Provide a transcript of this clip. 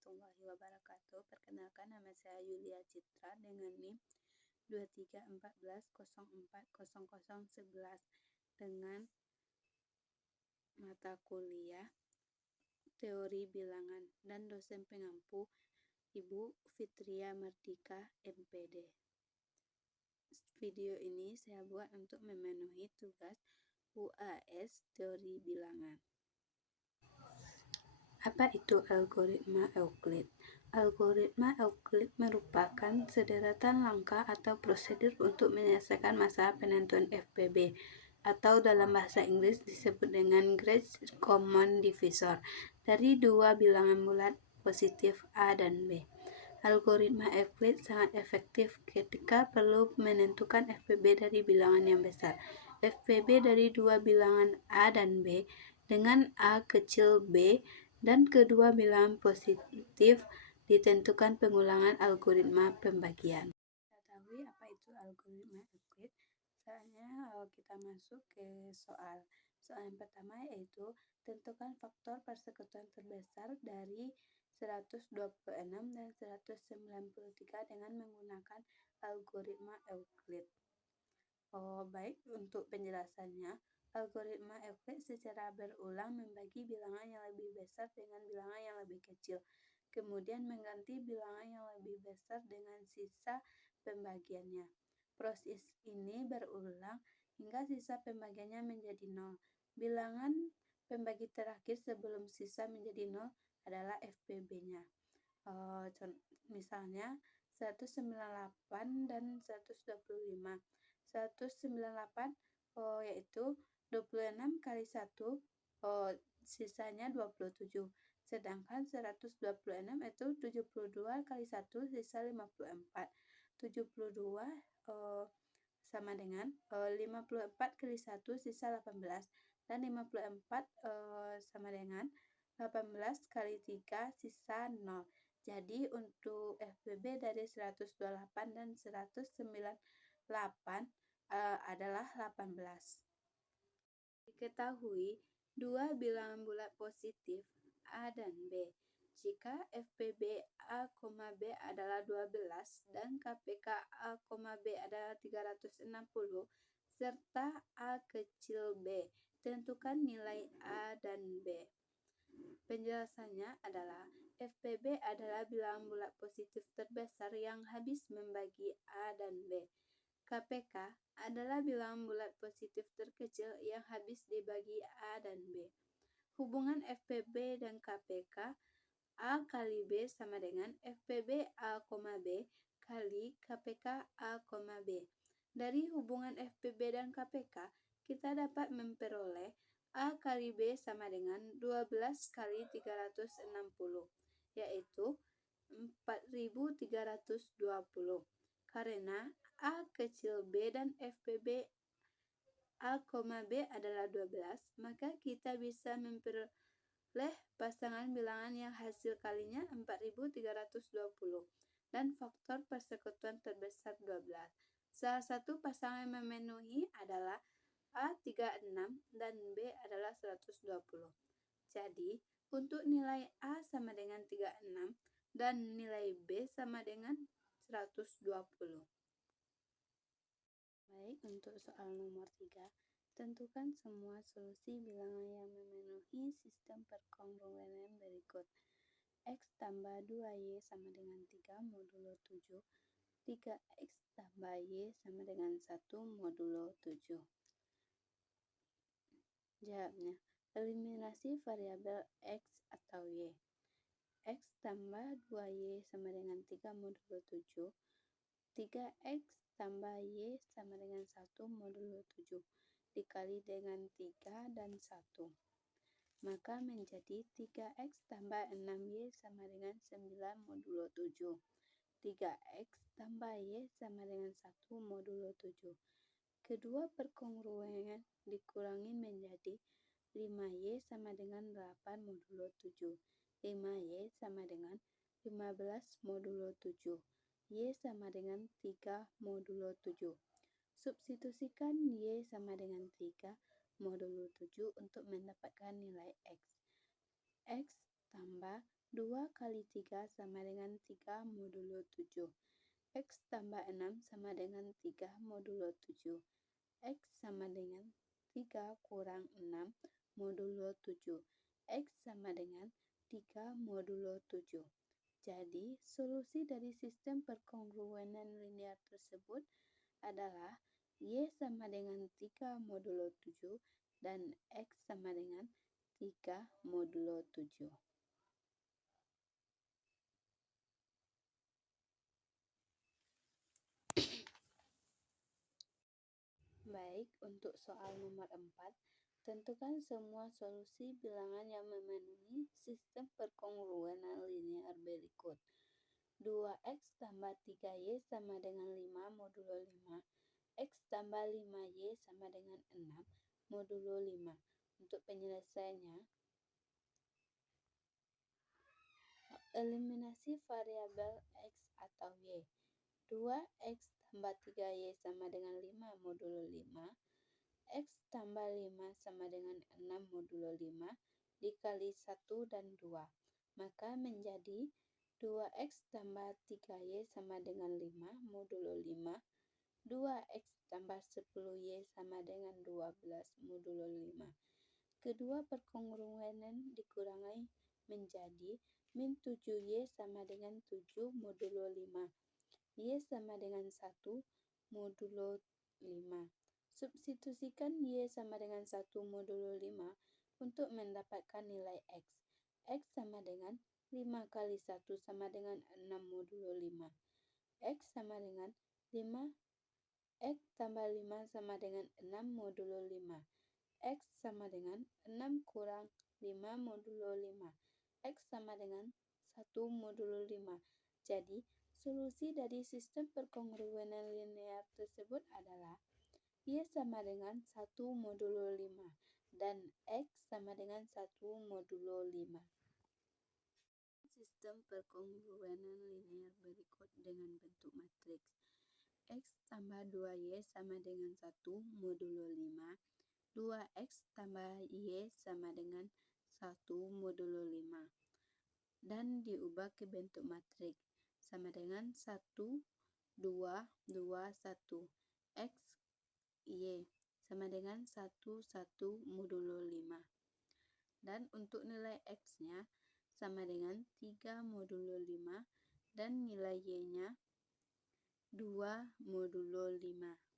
warahmatullahi wabarakatuh. Perkenalkan, nama saya Yulia Citra dengan NIM 2314040011 dengan mata kuliah Teori Bilangan dan dosen pengampu Ibu Fitria Mardika, MPD. Video ini saya buat untuk memenuhi tugas UAS Teori Bilangan. Apa itu algoritma Euclid? Algoritma Euclid merupakan sederetan langkah atau prosedur untuk menyelesaikan masalah penentuan FPB, atau dalam bahasa Inggris disebut dengan Greatest Common Divisor, dari dua bilangan bulat positif A dan B. Algoritma Euclid sangat efektif ketika perlu menentukan FPB dari bilangan yang besar. FPB dari dua bilangan A dan B dengan A kecil B dan kedua bilangan positif ditentukan pengulangan algoritma pembagian. Ketahui apa itu algoritma Euclid? Saatnya kita masuk ke soal. Soal yang pertama yaitu tentukan faktor persekutuan terbesar dari 126 dan 193 dengan menggunakan algoritma Euclid. Baik, untuk penjelasannya, algoritma Euclid secara berulang membagi bilangan yang lebih besar dengan bilangan yang lebih kecil, kemudian mengganti bilangan yang lebih besar dengan sisa pembagiannya. Proses ini berulang hingga sisa pembagiannya menjadi 0. Bilangan pembagi terakhir sebelum sisa menjadi 0 adalah FPB-nya. Misalnya 198 dan 125. 198 yaitu 26 kali 1, sisanya 27. Sedangkan 126 itu 72 kali 1, sisa 54. 72 sama dengan 54 kali 1, sisa 18. Dan 54 sama dengan 18 kali 3, sisa 0. Jadi untuk FPB dari 128 dan 198 adalah 18. Diketahui dua bilangan bulat positif A dan B. Jika FPB A, B adalah 12 dan KPK A, B adalah 360 serta A kecil B, tentukan nilai A dan B. Penjelasannya adalah FPB adalah bilangan bulat positif terbesar yang habis membagi A dan B. KPK adalah bilangan bulat positif terkecil yang habis dibagi A dan B. Hubungan FPB dan KPK A kali B sama dengan FPB A, B kali KPK A, B. Dari hubungan FPB dan KPK, kita dapat memperoleh A kali B sama dengan 12 kali 360, yaitu 4320. Karena A kecil B dan FPB A, B adalah 12, maka kita bisa memperoleh pasangan bilangan yang hasil kalinya 4320 dan faktor persekutuan terbesar 12. Salah satu pasangan yang memenuhi adalah A 36 dan B adalah 120. Jadi, untuk nilai A sama dengan 36 dan nilai B sama dengan 120. Baik, untuk soal nomor 3, tentukan semua solusi bilangan yang memenuhi sistem perkongruensian berikut. X tambah 2Y sama dengan 3 modulo 7. 3X tambah Y sama dengan 1 modulo 7. Jawabnya, eliminasi variabel X atau Y. X tambah 2Y sama dengan 3 modulo 7. 3X tambah Y sama dengan 1 modulo 7 dikali dengan 3 dan 1. Maka menjadi 3X tambah 6Y sama dengan 9 modulo 7. 3X tambah Y sama dengan 1 modulo 7. Kedua perkongruensian dikurangi menjadi 5Y sama dengan 8 modulo 7. 5Y sama dengan 15 modulo 7. Y sama dengan 3 modulo 7. Substitusikan Y sama dengan 3 modulo 7 untuk mendapatkan nilai X. X tambah 2 kali 3 sama dengan 3 modulo 7. X tambah 6 sama dengan 3 modulo 7. X sama dengan 3 kurang 6 modulo 7. X sama dengan 3 modulo 7. Jadi, solusi dari sistem perkongruenan linear tersebut adalah Y sama dengan 3 modulo 7 dan X sama dengan 3 modulo 7. Baik, untuk soal nomor 4, tentukan semua solusi bilangan yang memenuhi sistem perkongruenan linear berikut. 2x tambah 3y sama dengan 5 modulo 5. X tambah 5y sama dengan 6 modulo 5. Untuk penyelesaiannya, eliminasi variabel x atau y. 2x tambah 3y sama dengan 5 modulo 5. X tambah 5 sama dengan 6 modulo 5 dikali 1 dan 2. Maka menjadi 2x tambah 3y sama dengan 5 modulo 5. 2x tambah 10y sama dengan 12 modulo 5. Kedua perkongruenan dikurangi menjadi min 7y sama dengan 7 modulo 5. Y sama dengan 1 modulo 5. Substitusikan Y sama dengan 1 modulo 5 untuk mendapatkan nilai X. X sama dengan 5 kali 1 sama dengan 6 modulo 5. X sama dengan 5. X tambah 5 sama dengan 6 modulo 5. X sama dengan 6 kurang 5 modulo 5. X sama dengan 1 modulo 5. Jadi, solusi dari sistem perkongruenan linear tersebut adalah Y sama dengan 1 modulo 5 dan X sama dengan 1 modulo 5. Sistem perkongruenan linear berikut dengan bentuk matriks. X tambah 2Y sama dengan 1 modulo 5. 2X tambah Y sama dengan 1 modulo 5. Dan diubah ke bentuk matriks sama dengan 1, 2, 2, 1. X, Y sama dengan 1, 1 modulo 5. Dan untuk nilai X-nya sama dengan 3 modulo 5 dan nilai Y-nya 2 modulo 5.